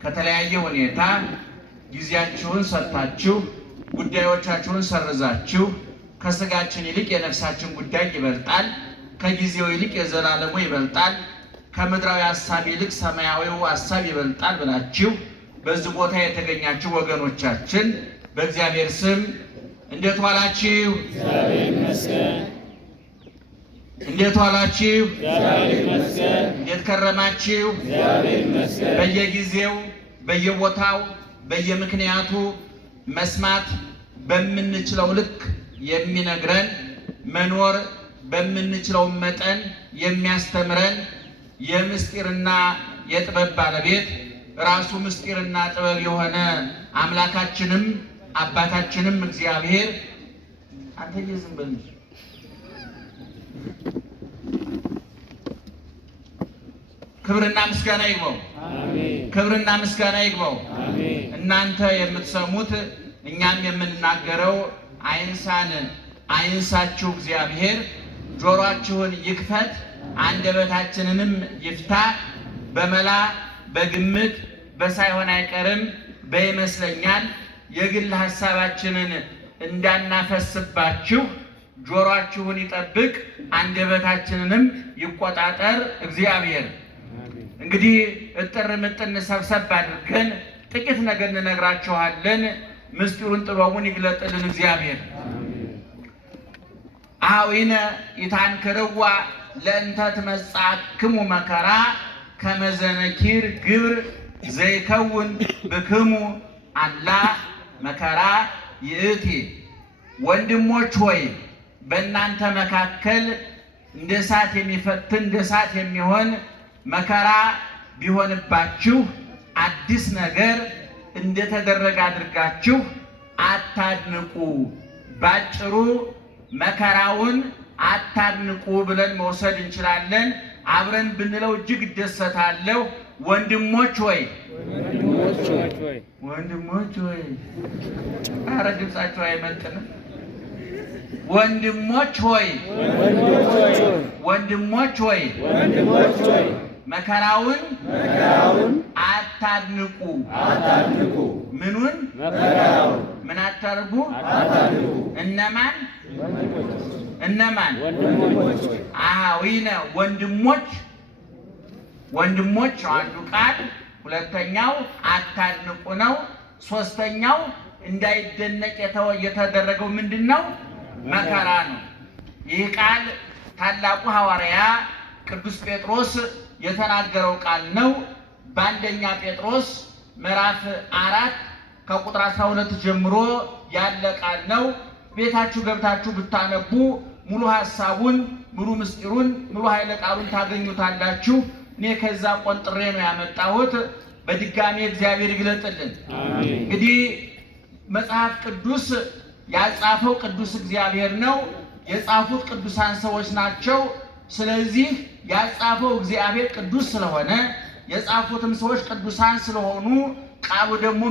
ከተለያየ ሁኔታ ጊዜያችሁን ሰጥታችሁ ጉዳዮቻችሁን ሰርዛችሁ ከስጋችን ይልቅ የነፍሳችን ጉዳይ ይበልጣል፣ ከጊዜው ይልቅ የዘላለሙ ይበልጣል፣ ከምድራዊ ሐሳብ ይልቅ ሰማያዊው ሐሳብ ይበልጣል ብላችሁ በዚህ ቦታ የተገኛችሁ ወገኖቻችን በእግዚአብሔር ስም እንዴት ዋላችሁ? እግዚአብሔር ይመስገን። እንዴት ዋላችሁ? እግዚአብሔር ይመስገን። እንዴት ከረማችሁ? እግዚአብሔር ይመስገን። በየጊዜው በየቦታው በየምክንያቱ መስማት በምንችለው ልክ የሚነግረን መኖር በምንችለው መጠን የሚያስተምረን የምስጢርና የጥበብ ባለቤት ራሱ ምስጢርና ጥበብ የሆነ አምላካችንም አባታችንም እግዚአብሔር አንተ ዝም በል ክብርና ምስጋና ይግባው። አሜን። ክብርና ምስጋና ይግባው። አሜን። እናንተ የምትሰሙት እኛም የምንናገረው አይንሳችሁ እግዚአብሔር ጆሮአችሁን ይክፈት፣ አንደበታችንንም ይፍታ። በመላ በግምት በሳይሆን አይቀርም በይመስለኛል የግል ሐሳባችንን እንዳናፈስባችሁ ጆሮአችሁን ይጠብቅ፣ አንደበታችንንም ይቆጣጠር እግዚአብሔር። እንግዲህ እጥር ምጥን ሰብሰብ አድርገን ጥቂት ነገር እንነግራችኋለን። ምስጢሩን ጥበቡን ይግለጥልን እግዚአብሔር። አዊነ ይታንክርዋ ለእንተ ትመጻእክሙ መከራ ከመዘነኪር ግብር ዘይከውን ብክሙ አላ መከራ ይእቲ። ወንድሞች ሆይ በእናንተ መካከል እንደ እሳት የሚፈትን እንደ እሳት የሚሆን መከራ ቢሆንባችሁ አዲስ ነገር እንደተደረገ አድርጋችሁ አታድንቁ። ባጭሩ መከራውን አታድንቁ ብለን መውሰድ እንችላለን። አብረን ብንለው እጅግ እደሰታለሁ። ወንድሞች ሆይ ወንድሞች ሆይ፣ ኧረ ድምፃቸው አይመጥንም። ወንድሞች ሆይ ወንድሞች ሆይ መከራውን አታድንቁ። ምኑን? መከራውን። ምን አታርጉ? እነማን? አዊነ ወንድሞች አንዱ ቃል፣ ሁለተኛው አታድንቁ ነው። ሶስተኛው እንዳይደነቅ የተደረገው ምንድነው? መከራ ነው። ይህ ቃል ታላቁ ሐዋርያ ቅዱስ ጴጥሮስ የተናገረው ቃል ነው። በአንደኛ ጴጥሮስ ምዕራፍ 4 ከቁጥር 12 ጀምሮ ያለ ቃል ነው። ቤታችሁ ገብታችሁ ብታነቡ ሙሉ ሐሳቡን፣ ሙሉ ምስጢሩን፣ ሙሉ ኃይለ ቃሉን ታገኙታላችሁ። እኔ ከዛ ቆንጥሬ ነው ያመጣሁት። በድጋሚ እግዚአብሔር ይግለጥልን። እንግዲህ መጽሐፍ ቅዱስ ያጻፈው ቅዱስ እግዚአብሔር ነው። የጻፉት ቅዱሳን ሰዎች ናቸው። ስለዚህ ያጻፈው እግዚአብሔር ቅዱስ ስለሆነ የጻፉትም ሰዎች ቅዱሳን ስለሆኑ ቃሉ ደግሞ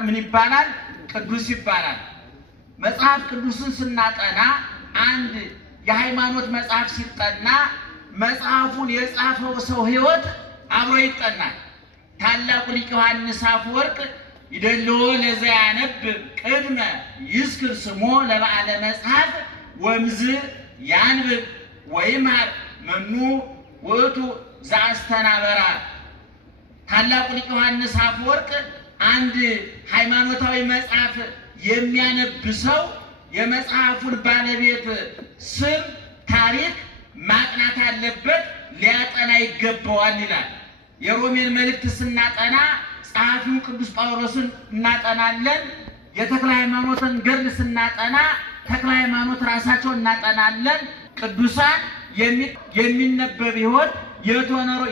ምን ይባላል? ቅዱስ ይባላል። መጽሐፍ ቅዱስን ስናጠና አንድ የሃይማኖት መጽሐፍ ሲጠና መጽሐፉን የጻፈው ሰው ሕይወት አብሮ ይጠናል። ታላቁ ሊቅ ዮሐንስ አፈወርቅ ይደልዎ ለዘያነብ ቅድመ ይስክር ስሞ ለበዓለ መጽሐፍ ወምዝ ያንብብ ወይምሃር መኑ ውእቱ ዘአስተናበራ። ታላቁ ሊቅ ዮሐንስ አፈወርቅ አንድ ሃይማኖታዊ መጽሐፍ የሚያነብ ሰው የመጽሐፉን ባለቤት ስም፣ ታሪክ ማጥናት አለበት፣ ሊያጠና ይገባዋል ይላል። የሮሜን መልእክት ስናጠና ጸሐፊውን ቅዱስ ጳውሎስን እናጠናለን። የተክለ ሃይማኖትን ገድል ስናጠና ተክለ ሃይማኖት ራሳቸው እናጠናለን። ቅዱሳን የሚነበብ ሕይወት የተወነረ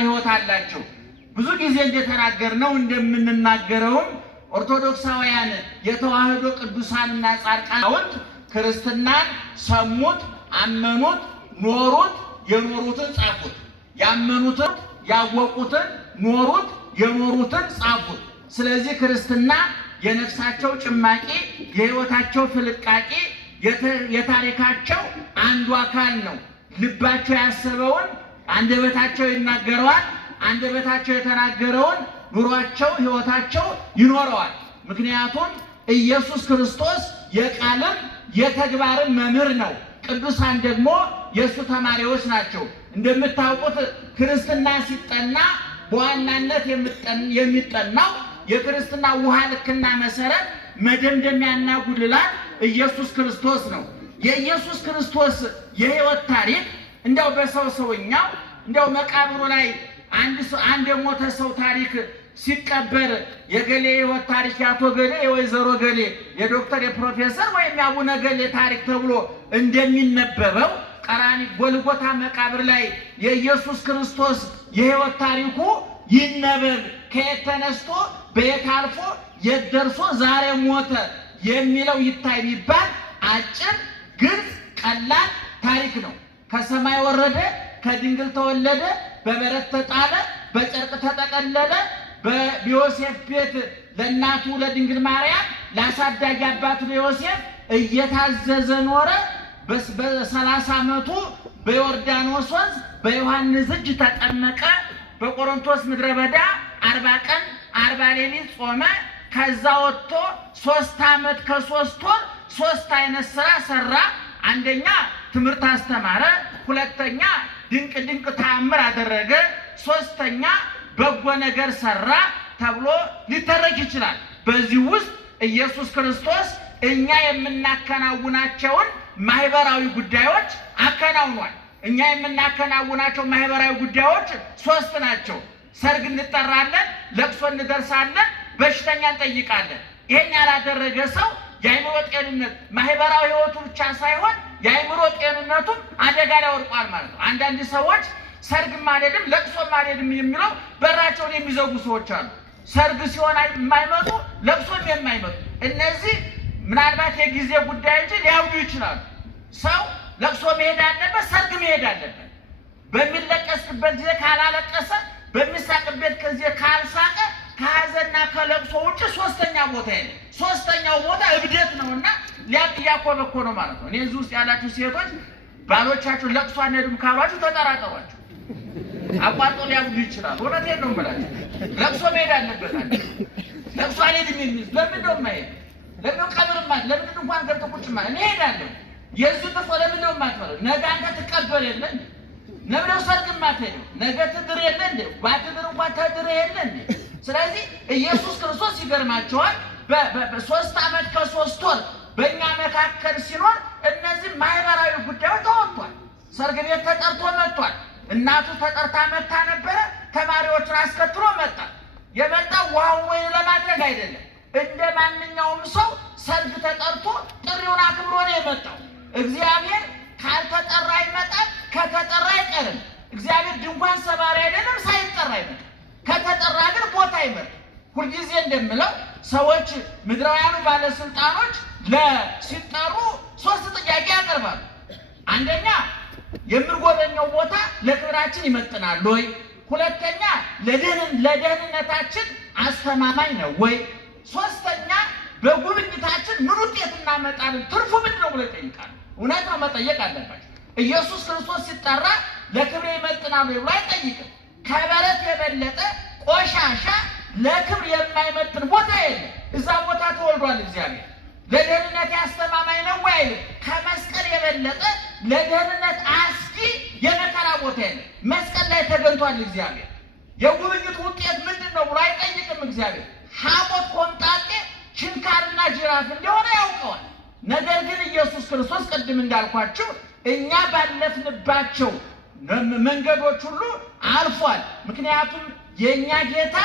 ሕይወት አላቸው። ብዙ ጊዜ እንደተናገርነው እንደምንናገረውም ኦርቶዶክሳውያን የተዋህዶ ቅዱሳንና ጻድቃን ክርስትናን ሰሙት፣ አመኑት፣ ኖሩት፣ የኖሩትን ጻፉት። ያመኑትን፣ ያወቁትን፣ ኖሩት፣ የኖሩትን ጻፉት። ስለዚህ ክርስትና የነፍሳቸው ጭማቂ፣ የሕይወታቸው ፍልቃቂ፣ የታሪካቸው አንዱ አካል ነው። ልባቸው ያሰበውን አንደበታቸው ይናገረዋል። አንደበታቸው የተናገረውን ኑሯቸው ሕይወታቸው ይኖረዋል። ምክንያቱም ኢየሱስ ክርስቶስ የቃልም የተግባርም መምህር ነው። ቅዱሳን ደግሞ የእሱ ተማሪዎች ናቸው። እንደምታውቁት ክርስትና ሲጠና በዋናነት የሚጠናው የክርስትና ውሃ ልክና መሰረት መደምደሚያና ጉልላት ኢየሱስ ክርስቶስ ነው። የኢየሱስ ክርስቶስ የሕይወት ታሪክ እንደው በሰውኛው እንደው መቃብሩ ላይ አንድ የሞተ ሰው ታሪክ ሲቀበር የገሌ ሕይወት ታሪክ ያቶ ገሌ የወይዘሮ ገሌ የዶክተር የፕሮፌሰር ወይም ያቡነ ገሌ ታሪክ ተብሎ እንደሚነበበው ቀራኒ ጎልጎታ መቃብር ላይ የኢየሱስ ክርስቶስ የሕይወት ታሪኩ ይነበብ። ከየት ተነስቶ በየት አልፎ የት ደርሶ ዛሬ ሞተ የሚለው ይታይ ቢባል አጭር፣ ግልጽ፣ ቀላል ታሪክ ነው። ከሰማይ ወረደ፣ ከድንግል ተወለደ፣ በበረት ተጣለ፣ በጨርቅ ተጠቀለለ፣ በዮሴፍ ቤት ለእናቱ ለድንግል ማርያም ለአሳዳጊ አባቱ ለዮሴፍ እየታዘዘ ኖረ። በ30 ዓመቱ በዮርዳኖስ ወንዝ በዮሐንስ እጅ ተጠመቀ። በቆሮንቶስ ምድረ በዳ 40 ቀን 40 ሌሊት ጾመ። ከዛ ወጥቶ 3 ዓመት ከ3 ወር 3 አይነት ስራ ሰራ። አንደኛ ትምህርት አስተማረ፣ ሁለተኛ ድንቅ ተአምር አደረገ፣ ሶስተኛ በጎ ነገር ሰራ ተብሎ ሊተረክ ይችላል። በዚህ ውስጥ ኢየሱስ ክርስቶስ እኛ የምናከናውናቸውን ማህበራዊ ጉዳዮች አከናውኗል። እኛ የምናከናውናቸው ማህበራዊ ጉዳዮች 3 ናቸው። ሰርግ እንጠራለን፣ ለቅሶ እንደርሳለን፣ በሽተኛ እንጠይቃለን። ይሄን ያላደረገ ሰው የአእምሮ ጤንነት ማህበራዊ ህይወቱ ብቻ ሳይሆን የአእምሮ ጤንነቱም አደጋ ላይ ወድቋል ማለት ነው። አንዳንድ ሰዎች ሰርግም አልሄድም ለቅሶም አልሄድም የሚለው በራቸውን የሚዘጉ ሰዎች አሉ። ሰርግ ሲሆን የማይመጡ ለቅሶም የማይመጡ እነዚህ ምናልባት የጊዜ ጉዳይ እንጂ ሊያውዱ ይችላሉ። ሰው ለቅሶ መሄድ አለበት፣ ሰርግ መሄድ አለበት። በሚለቀስበት ጊዜ ካላለቀሰ፣ በሚሳቅበት ጊዜ ካልሳቀ ከሀዘንና ከለቅሶ ውጭ 3ኛ ቦታ የለም። 3ኛው ቦታ እብደት ነውና ሊያቆበኮ ነው ማለት ነው። እኔ እዚህ ውስጥ ያላችሁ ሴቶች ባሎቻችሁ ለቅሶ አንሄድም ካሏችሁ ተጠራጠሯቸው። አቋርጦ ሊያብዱ ይችላል። እውነቴን ነው የምላችሁ። ለቅሶ መሄድ አለበት። ለቅሶ አልሄድም የሚል ለምን ነው የማይሄድ? ለምን ቀብርማ ለምን እንኳን ገብቶ ቁጭ ማለት እኔ እሄዳለሁ። የእሱ ጥፎ ለምን ነው የማትበለው? ነገ አንተ ትቀበል የለ እንዴ? ለምን ነው ሰርግ የማትሄደው? ነገ ትድር የለ እንዴ? ባትድር እንኳን ተድር የለ እንዴ? ስለዚህ ኢየሱስ ክርስቶስ ይገርማቸዋል። በ3 ዓመት ከ3 ወር በእኛ መካከል ሲኖር እነዚህ ማህበራዊ ጉዳዮች ተወጥቷል። ሰርግ ቤት ተጠርቶ መጥቷል። እናቱ ተጠርታ መታ ነበረ። ተማሪዎችን አስከትሎ መጣ። የመጣው ውሃውን ወይን ለማድረግ አይደለም። እንደ ማንኛውም ሰው ሰርግ ተጠርቶ ጥሪውን አክብሮ ነው የመጣው። እግዚአብሔር ካልተጠራ አይመጣም፣ ከተጠራ አይቀርም። እግዚአብሔር ድንኳን ሰባሪ አይደለም፣ ሳይጠራ አይመጣም። ከተጠራ ግን ቦታ አይመጣም። ሁልጊዜ እንደምለው ሰዎች ምድራውያኑ ባለስልጣኖች ሲጠሩ 3 ጥያቄ ያቀርባሉ። አንደኛ የምንጎበኘው ቦታ ለክብራችን ይመጥናል ወይ? ሁለተኛ ለደህንነታችን አስተማማኝ ነው ወይ? ሶስተኛ በጉብኝታችን ምን ውጤት እናመጣለን? ትርፉ ምንድን ነው ብሎ ይጠይቃሉ። እውነት ነው፣ መጠየቅ አለባቸው። ኢየሱስ ክርስቶስ ሲጠራ ለክብሬ ይመጥናል ወይ ብሎ አይጠይቅም። ከበረት የበለጠ ቆሻሻ ለክብር የማይመጥን ቦታ የለም። እዛ ቦታ ተወልዷል እግዚአብሔር። ለደህንነት አስተማማኝ ነው ወይ አይልም። ከመስቀል የበለጠ ለደህንነት አስጊ የመከራ ቦታ የለም። መስቀል ላይ ተገኝቷል እግዚአብሔር። የጉብኝት ውጤት ምንድን ነው ብሎ አይጠይቅም እግዚአብሔር። ሐሞት፣ ኮምጣጤ፣ ችንካርና ጅራፍ እንደሆነ ያውቀዋል። ነገር ግን ኢየሱስ ክርስቶስ ቅድም እንዳልኳቸው እኛ ባለፍንባቸው መንገዶች ሁሉ አልፏል። ምክንያቱም የእኛ ጌታ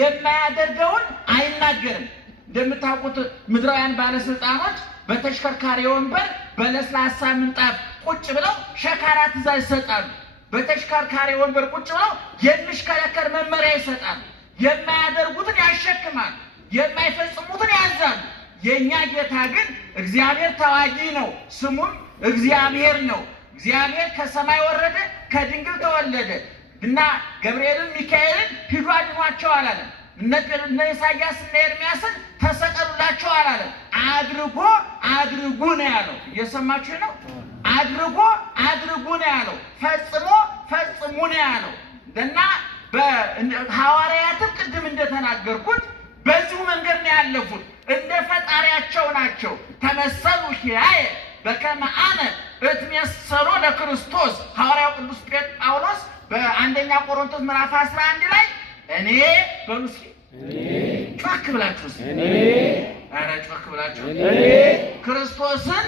የማያደርገውን አይናገርም። እንደምታውቁት ምድራውያን ባለስልጣኖች በተሽከርካሪ ወንበር በለስላሳ ምንጣፍ ቁጭ ብለው ሸካራ ትእዛዝ ይሰጣሉ። በተሽከርካሪ ወንበር ቁጭ ብለው የሚሽከረከር መመሪያ ይሰጣሉ። የማያደርጉትን ያሸክማሉ፣ የማይፈጽሙትን ያዛሉ። የእኛ ጌታ ግን እግዚአብሔር ተዋጊ ነው፣ ስሙም እግዚአብሔር ነው። እግዚአብሔር ከሰማይ ወረደ፣ ከድንግል ተወለደ እና ገብርኤልን ሚካኤልን ሂዱ አድኗቸው አላለም። እነ ኢሳያስ እና ኤርምያስን ተሰቀሉላቸው አላለም። አድርጉ ነው ያለው። እየሰማችሁ ነው? አድርጉ ነው ያለው። ፈጽሙ ነው ያለው። እና ሐዋርያትም ቅድም እንደተናገርኩት በዚሁ መንገድ ነው ያለፉት። እንደ ፈጣሪያቸው ናቸው። ተመሰሉ ኪያየ በከመ አነ እትሜሰሎ ለክርስቶስ። ሐዋርያው ቅዱስ ጳውሎስ በአንደኛ ቆሮንቶስ ምዕራፍ 11 ላይ እኔ በሉ እስኪ ጮክ ብላችሁ ኧረ ጮክ ብላችሁ ክርስቶስን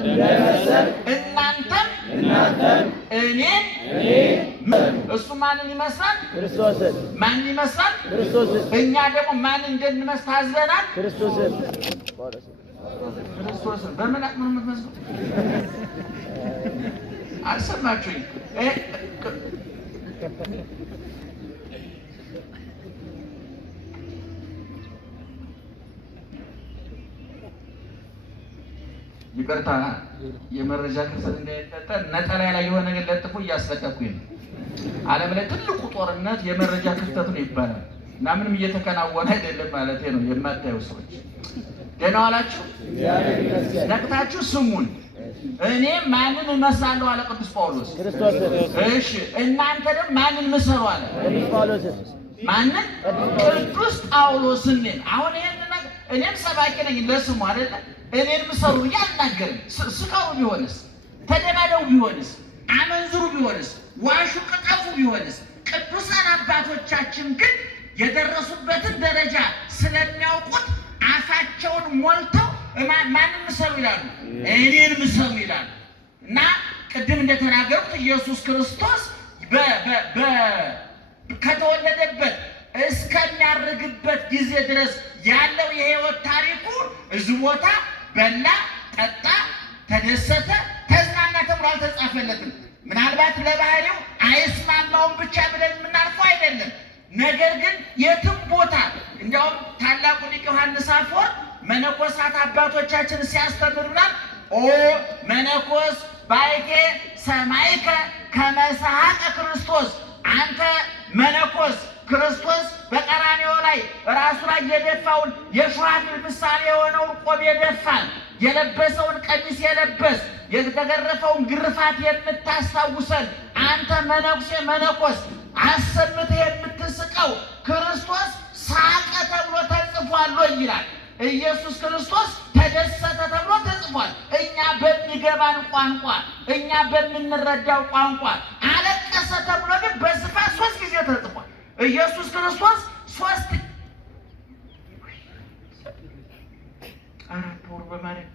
እንደመሰል እናንተም እኔን እሱ ማንን ይመስላል? ክርስቶስን። ማንን ይመስላል? ክርስቶስን። እኛ ደግሞ ማንን እንድንመስል ታዝበናል? ክርስቶስን። ክርስቶስን በምን አቅም ነው የምትመስሉት? አልሰማችሁኝ? ይቅርታ የመረጃ ክፍተት እንዳይፈጠር ነጠላ ላይ የሆነ ነገር ለጥፎ እያስለቀኩኝ ነው። ዓለም ላይ ትልቁ ጦርነት የመረጃ ክፍተት ነው ይባላል እና ምንም እየተከናወነ አይደለም ማለት ነው። የማታዩ ሰዎች ደህና ዋላችሁ? ነቅታችሁ ስሙን። እኔ ማንን እመስላለሁ አለ ቅዱስ ጳውሎስ። እሺ እናንተ ደግሞ ማንን ምሰሉ አለ ቅዱስ ጳውሎስ። ማንን? ቅዱስ ጳውሎስን። አሁን ይሄን ነገር እኔም ሰባኪ ነኝ ለስሙ አይደለ? እኔን ምሰሩ ያናገርን ስካሩ ቢሆንስ፣ ተደባደቡ ቢሆንስ፣ አመንዝሩ ቢሆንስ፣ ዋሹ ቅጠፉ ቢሆንስ፣ ቅዱሳን አባቶቻችን ግን የደረሱበትን ደረጃ ስለሚያውቁት አፋቸውን ሞልተው ማንን ምሰሉ ይላሉ? እኔን ምሰሉ ይላሉ። እና ቅድም እንደተናገሩት ኢየሱስ ክርስቶስ ከተወለደበት እስከሚያርግበት ጊዜ ድረስ ያለው የሕይወት ታሪኩ እዚህ ቦታ በላ፣ ጠጣ፣ ተደሰተ፣ ተዝናና ተብሎ አልተጻፈለትም። ምናልባት ለባህሪው አይስማማውም ብቻ ብለን የምናልፈው አይደለም። ነገር ግን የትም ቦታ እንዲያውም ታላቁ ሊቅ ዮሐንስ አፈወርቅ መነኮሳት አባቶቻችን ሲያስተምሩናል ኦ መነኮስ ባይቴ ሰማይከ ከመ ሰሐቀ ክርስቶስ፣ አንተ መነኮስ ክርስቶስ በቀራንዮ ላይ ራሱ ላይ የደፋውን የሾህ አክሊል ምሳሌ የሆነውን ቆብ የደፋን፣ የለበሰውን ቀሚስ የለበስ፣ የተገረፈውን ግርፋት የምታስታውሰን አንተ መነኩሴ መነኮስ አሰምተህ የምትስቀው ክርስቶስ ሳቀ ተብሎ ተጽፏል ይላል። ኢየሱስ ክርስቶስ ተደሰተ ተብሎ ተጽፏል። እኛ በሚገባን ቋንቋ፣ እኛ በምንረዳው ቋንቋ አለቀሰ ተብሎ ግን በስፋት 3 ጊዜ ተጽፏል። ኢየሱስ ክርስቶስ 3 4 ወር በማለት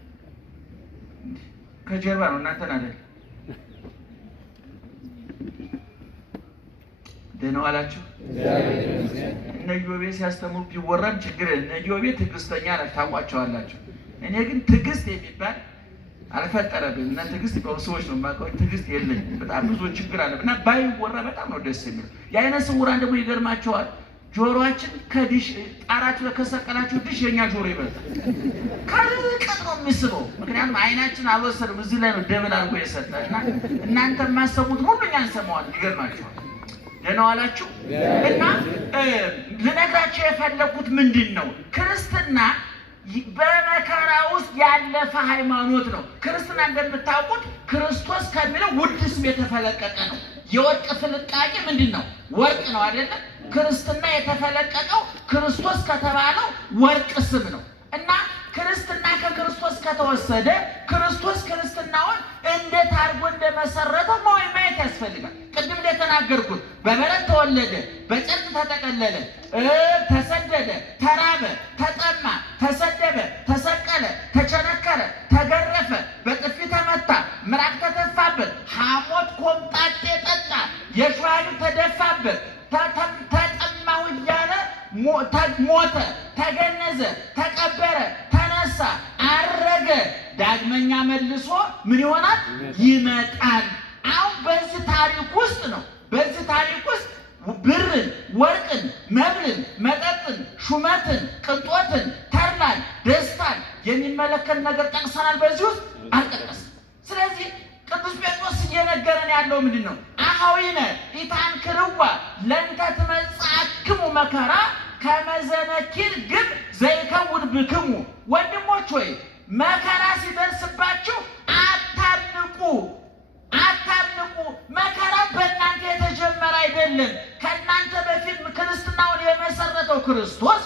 ከጀርባ ነው እናንተን አይደል? ደህና ዋላችሁ? እነ ኢዮቤ ሲያስተምሩ ቢወራም ችግር እነ ኢዮቤ ትዕግስተኛ ናቸው፣ ታውቋቸዋላችሁ። እኔ ግን ትዕግስት የሚባል አልፈጠረብኝ እና ትዕግስት በሰዎች ነው የማውቀው። ትዕግስት የለኝም። በጣም ብዙ ችግር አለ እና ባይወራ በጣም ነው ደስ የሚል። የዓይነ ስውራን ደግሞ ይገርማቸዋል። ጆሮአችን ከዲሽ ጣራችሁ ከሰቀላችሁ ዲሽ የኛ ጆሮ ይበልጣል። ከርቀት ነው የሚስበው። ምክንያቱም አይናችን አልወሰድም፣ እዚህ ላይ ነው ደብል አድርጎ የሰጠ እና እናንተ የማሰሙት ሁሉ እኛ እንሰማዋለን። ይገርማቸዋል። ደህና ዋላችሁ? እና ልነግራቸው የፈለኩት ምንድን ነው? ክርስትና በመከራ ውስጥ ያለፈ ሃይማኖት ነው። ክርስትና እንደምታውቁት ክርስቶስ ከሚለው ውድ ስም የተፈለቀቀ ነው። የወርቅ ፍልቃቄ ምንድን ነው? ወርቅ ነው አይደለም? ክርስትና የተፈለቀቀው ክርስቶስ ከተባለው ወርቅ ስም ነው እና ክርስትና ከክርስቶስ ከተወሰደ ክርስቶስ ክርስትናውን እንዴት አድርጎ እንደመሰረተው ማየት ያስፈልጋል። ቅድም እንደተናገርኩት በበረት ተወለደ፣ በጨርቅ ተጠቀለለ፣ ተሰደደ፣ ተራበ፣ ተጠማ፣ ተሰደበ፣ ተሰቀለ፣ ተቸነከረ፣ ተገረፈ፣ በጥፊ ተመታ፣ ምራቅ ተተፋበት፣ ሐሞት ኮምጣጤ ጠጣ፣ የሾህ አክሊል ተደፋበት፣ ተጠማሁ እያለ ሞተ፣ ተገነዘ፣ ተቀበረ፣ ተነሳ፣ አረገ፣ ዳግመኛ መልሶ ምን ይሆናል? ይመጣል። አሁን በዚህ ታሪክ ውስጥ ነው። በዚህ ታሪክ ውስጥ ብርን፣ ወርቅን፣ መብልን፣ መጠጥን፣ ሹመትን፣ ቅንጦትን፣ ተድላን፣ ደስታን የሚመለከት ነገር ጠቅሰናል። በዚህ ውስጥ አልጠቀስም። ስለዚህ ቅዱስ ጴጥሮስ እየነገረን ያለው ምንድን ነው? አኀዊነ ኢታንክርዋ ለእንተ ትመጽአክሙ መከራ ከመ ዘነኪር ግብ ዘይከውን ብክሙ። ወንድሞች ሆይ መከራ ሲደርስባችሁ አታድንቁ፣ አታድንቁ። መከራ በእናንተ የተጀመረ አይደለም። ከእናንተ በፊት ክርስትናውን የመሰረተው ክርስቶስ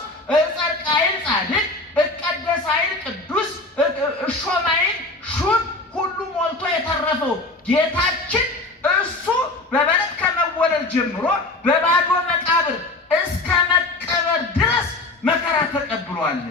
ጸድቅ ኃይል ጻድቅ፣ እቀደስ ኃይል ቅዱስ፣ እሾም ኃይል ሹም ሁሉ ሞልቶ የተረፈው ጌታችን እሱ በበረት ከመወለድ ጀምሮ በባዶ መቃብር እስከ መቀበር ድረስ መከራ ተቀብሏል።